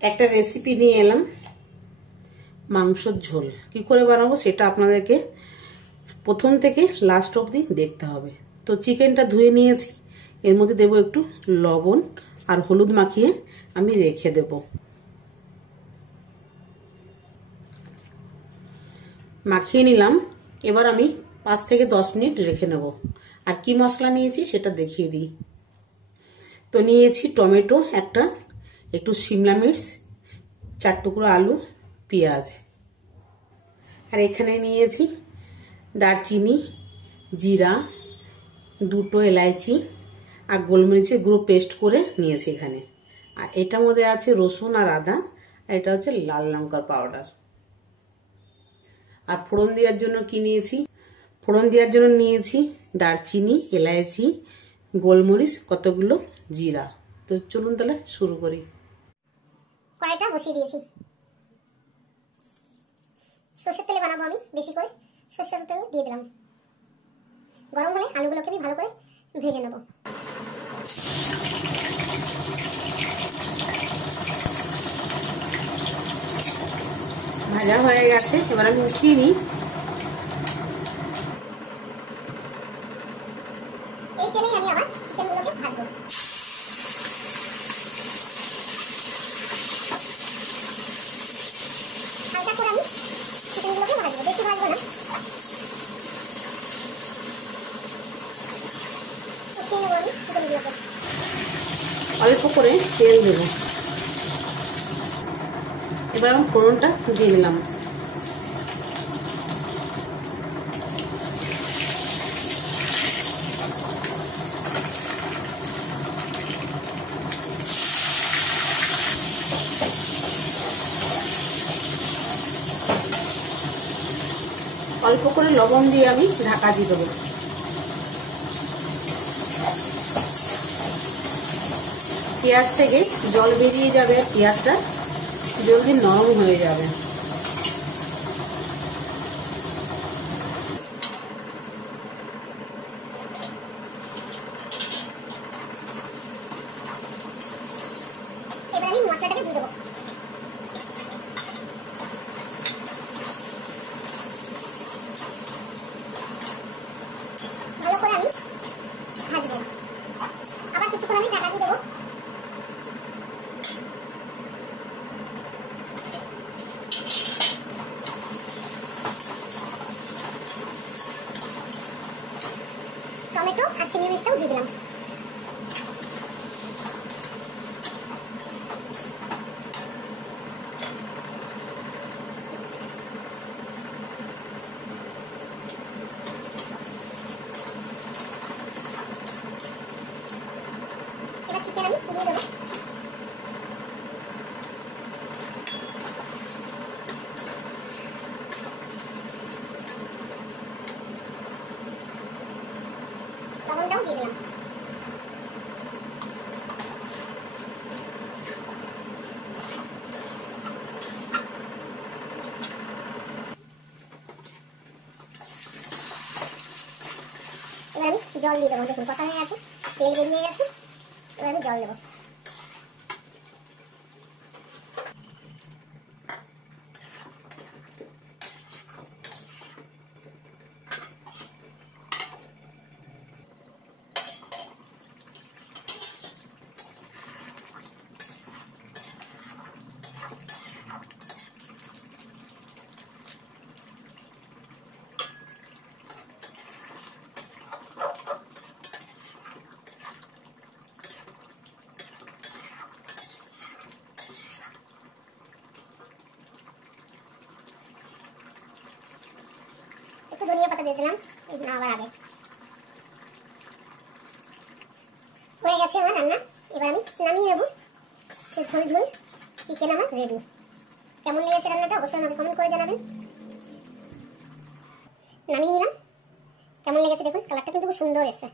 একটা রেসিপি নিয়ে এলাম, মাংসের ঝোল কি করে বানাবো সেটা আপনাদেরকে প্রথম থেকে লাস্ট অবধি দেখতে হবে। তো চিকেনটা ধুয়ে নিয়েছি, এর মধ্যে দেব একটু লবণ আর হলুদ মাখিয়ে আমি রেখে দেব। মাখিয়ে নিলাম, এবার আমি 5 থেকে 10 মিনিট রেখে নেব। আর কি মশলা নিয়েছি সেটা দেখিয়ে দিই। তো নিয়েছি টমেটো একটা, একটু শিমলা মির্চ, 4 টুকরো আলু, পেঁয়াজ, আর এখানে নিয়েছি দারচিনি, জিরা, 2টো এলাইচি আর গোলমরিচের গুঁড়ো পেস্ট করে নিয়েছি এখানে। আর এটার মধ্যে আছে রসুন আর আদা, আর এটা হচ্ছে লাল লঙ্কার পাউডার। আর ফোড়ন দেওয়ার জন্য কি নিয়েছি, ফোড়ন দেওয়ার জন্য নিয়েছি দারচিনি, এলাইচি, গোলমরিচ, কতগুলো জিরা। তো চলুন তাহলে শুরু করি। কড়াইটা বসিয়ে দিয়েছি, সর্ষের তেলে বানাবো আমি, বেশি করে সর্ষের তেল দিয়ে দিলাম। গরম হলে আলুগুলোকে আমি ভালো করে ভেজে নেব। ভাজা হয়ে গেছে, এবার আমি উঠিয়ে নিই। এই তেলেই আমি আবার চিকেনগুলোকে ভাজবো। হালকা করে আমি চিকেনগুলোকে ভাজবো, বেশি ভাজবো না। উঠিয়ে নেবো আমি চিকেনগুলোকে। অল্প করে তেল দেবো। এবার আমি ফোড়নটা দিয়ে দিলাম। অল্প করে লবণ দিয়ে আমি ঢাকা দিয়ে দেবো। পেঁয়াজ থেকে জল বেরিয়ে যাবে আর পেঁয়াজটা জলদি নরম হয়ে যাবে। এবার আমি মশলাটাকে দিয়ে দেবো। ভালো করে আমি ভাজবো, আবার কিছুক্ষণ আমি ঢাকা দিয়ে দেবো। টমেটো আর শিমলা মির্চটাও দিয়ে দিলাম। এবার চিকেন আমি দিয়ে দেবো। লবণটাও দিয়ে দিলাম। এবার আমি জল দিয়ে দেবো। দেখুন কষা হয়ে গেছে, তেল বেরিয়ে গেছে। এবার আমি জল দেবো। একটু ধনিয়া পাতা দিয়ে দিলাম নামাবার আগে। হয়ে গেছে আমার রান্না, এবার আমি নামিয়ে নেবো। ঝোল ঝোল চিকেন আমার রেডি। কেমন লেগেছে রান্নাটা অবশ্যই আমাকে কমেন্ট করে জানাবেন। নামিয়ে নিলাম, কেমন লেগেছে দেখুন, কালারটা কিন্তু খুব সুন্দর এসেছে।